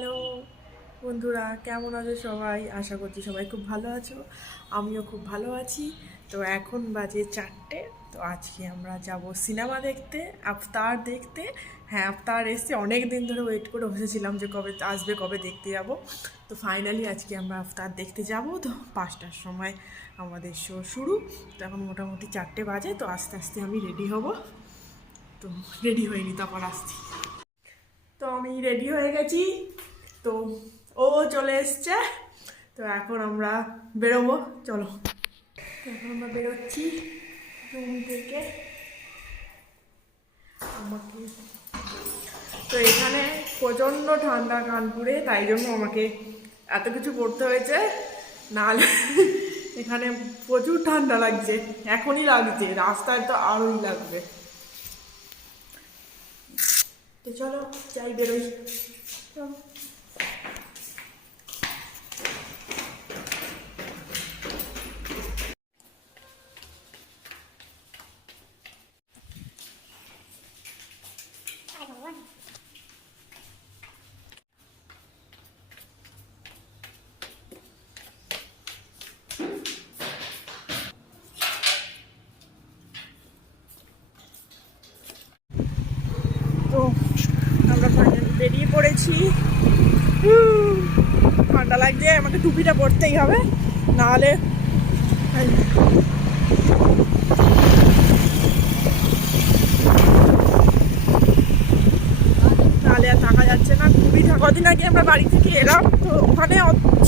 Hello বন্ধুরা, কেমন আছো সবাই? আশা করছি সবাই খুব ভালো আছো। আমিও খুব ভালো আছি। তো এখন বাজে চারটে, তো আজকে আমরা যাব সিনেমা দেখতে, আফতার দেখতে। হ্যাঁ আফতার এসছে। অনেক দিন ধরে ওয়েট করে বসেছিলাম যে কবে আসবে, কবে দেখতে যাব। তো ফাইনালি আজকে আমরা আফতার দেখতে যাব। তো পাঁচটার সময় আমাদের শো শুরু। তো এখন মোটামুটি চারটে বাজে, তো আস্তে আস্তে আমি রেডি হব। তো রেডি হয়নি তারপর আসছি। তো আমি রেডি হয়ে গেছি। তো ও চলে এসছে। তো এখন আমরা বেরোবো, চলো। এখন আমরা বেরোচ্ছি রুম থেকে। আমাকে তো এখানে প্রচণ্ড ঠান্ডা কানপুরে, তাই জন্য আমাকে এত কিছু করতে হয়েছে। নাহলে এখানে প্রচুর ঠান্ডা লাগছে, এখনই লাগছে, রাস্তায় তো আরোই লাগবে। তো চলো, যাই বেরোই। চলো। তো আমরা ফাইনালি হুম, ঠান্ডা লাগছে আমাকে টুপিটা পরতেই হবে। নাহলে আর যাচ্ছে না। কদিন আগে আমরা বাড়ি থেকে এলাম তো ওখানে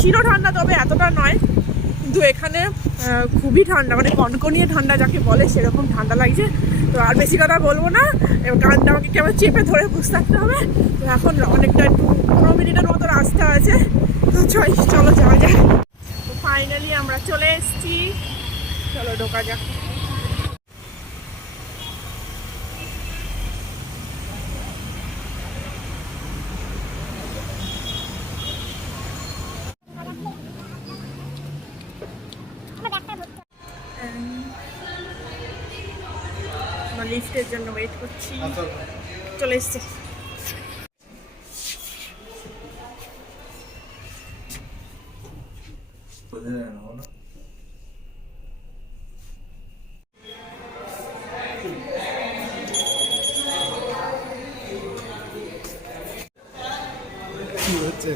ছিল ঠান্ডা তবে এতটা নয়। কিন্তু এখানে খুবই ঠান্ডা মানে কনকনিয়ে ঠান্ডা যাকে বলে, সেরকম ঠান্ডা লাগছে। তো আর বেশি কথা বলব না। এবার গানটা আমাকে কেমন চেপে ধরে বসে থাকতে হবে। তো এখন অনেকটা একটু পনেরো মিনিটের মতো রাস্তা আছে। তো চল, চলো যাওয়া যায় ফাইনালি আমরা চলে এসেছি। চলো, ঢোকা যাক। লিফটের জন্য ওয়েট করছি। চলে এসছে। বোঝা যায় কি হচ্ছে?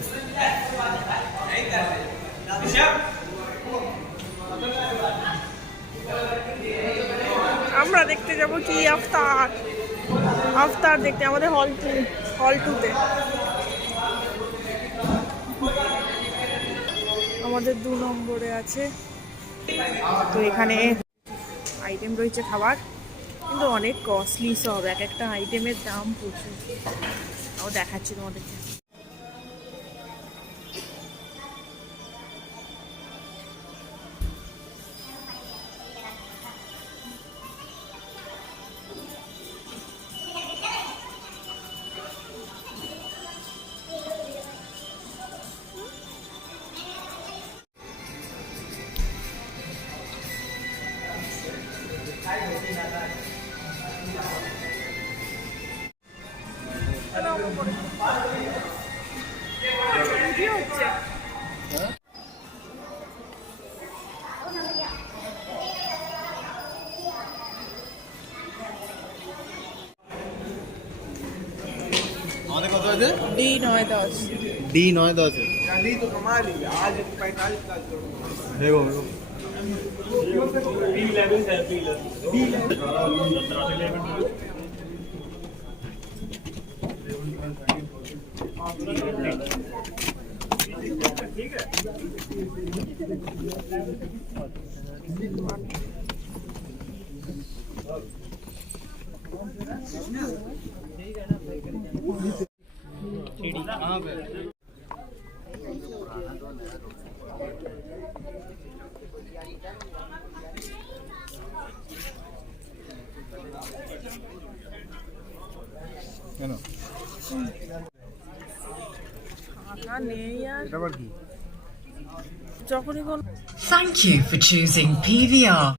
যাব কি আফতার? আফতার দেখতে, আমাদের হল টু হল টুতে আমাদের দু নম্বরে আছে। তো এখানে আইটেম রয়েছে খাবার, কিন্তু অনেক কস্টলি সব, এক একটা আইটেমের দাম প্রচুর। ও দেখাচ্ছি তোমাদেরকে। আমাদের কত আছে ডি নয় দশ ডি নয় দশ तो कमा लिया आज पैंतालीस लाख करोड़ দেখো দেখো कहाँ पे কেন টাকা Genau. Thank you for choosing PVR.